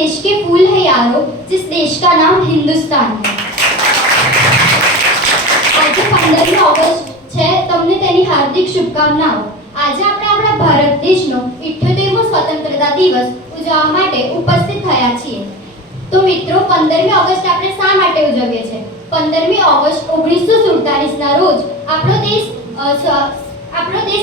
देश के फूल है यारो, जिस देश का नाम हिंदुस्तान है। आज 15 ऑगस्ट છે, તમને તેની હાર્દિક શુભકામનાઓ। આજે આપણે આપણા ભારત દેશનો 78મો સ્વતંત્રતા દિવસ ઉજવવા માટે ઉપસ્થિત થયા છીએ। તો મિત્રો, 15મી ઓગસ્ટ આપણે શા માટે ઉજવીએ છીએ? 15મી ઓગસ્ટ 1947ના રોજ આપણો દેશ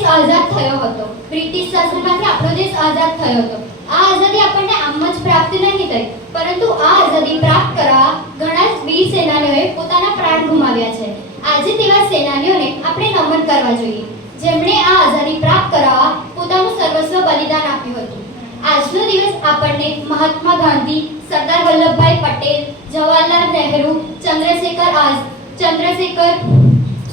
આઝાદ થયો હતો। બ્રિટિશ શાસનમાંથી આપણો દેશ આઝાદ થયો હતો। આ આઝાદી આપણને આમ જ પ્રાપ્ત નહીં થઈ, પરંતુ આ આઝાદી પ્રાપ્ત કરવા ઘણા વીર સેનાનીઓએ પોતાના પ્રાણ ગુમાવ્યા છે। આજે તેવા સેનાનીઓને આપણે નમન કરવા જોઈએ, જેમણે આ આઝાદી પ્રાપ્ત કરવા પોતાનું સર્વસ્વ બલિદાન આપ્યું હતું। આજનો દિવસ આપણને મહાત્મા ગાંધી, સરદાર વલ્લભભાઈ પટેલ, જવાહરલાલ નહેરુ, ચંદ્રશેખર,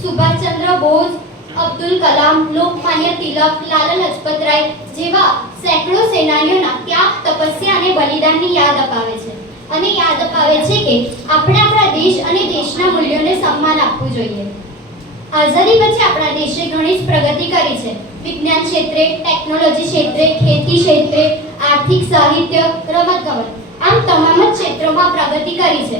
સુભાષચંદ્ર બોઝ, અબ્દુલ કલામ, લોકમાન્ય તિલક, લાલા લજપત રાય જેવા સેંકડો સેનાનીઓના ત્યાગ, તપસ્યા અને બલિદાનની યાદ અપાવે છે અને યાદ અપાવે છે કે આપણે આપણા દેશ અને દેશના મૂલ્યોને સન્માન આપવું જોઈએ। આઝાદી પછી આપણા દેશે ઘણી જ પ્રગતિ કરી છે। વિજ્ઞાન ક્ષેત્રે, ટેકનોલોજી ક્ષેત્રે, ખેતી ક્ષેત્રે, આર્થિક, સાહિત્ય, રમતગમત આમ તમામ જ ક્ષેત્રોમાં પ્રગતિ કરી છે।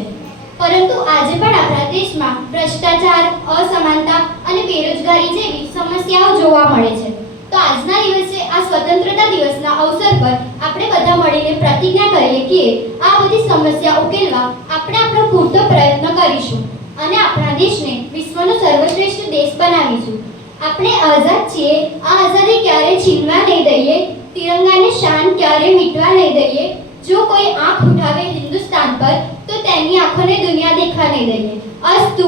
પરંતુ આજે પણ આપણા દેશમાં ભ્રષ્ટાચાર, અસમાનતા અને બેરોજગારી જેવી સમસ્યાઓ જોવા મળે છે। તો આજના દિવસે, આ સ્વતંત્રતા દિવસના અવસર પર આપણે બધા મળીને પ્રતિજ્ઞા કરીએ કે આ બધી સમસ્યા ઉકેલવા આપણે આપણો પૂરતો પ્રયત્ન કરીશું અને આપણા દેશને વિશ્વનો સર્વશ્રેષ્ઠ દેશ બનાવીશું। આપણે આઝાદ છીએ, આ આઝાદી ક્યારે છીનવા નહીં દઈએ, તિરંગાને શાન ક્યારે મીટવા નહીં દઈએ। જો કોઈ આંખ ઉઠાવે હિન્દુસ્તાન પર, તો તેની આંખોને દુનિયા દેખવા નહીં દઈએ। અસ્તુ।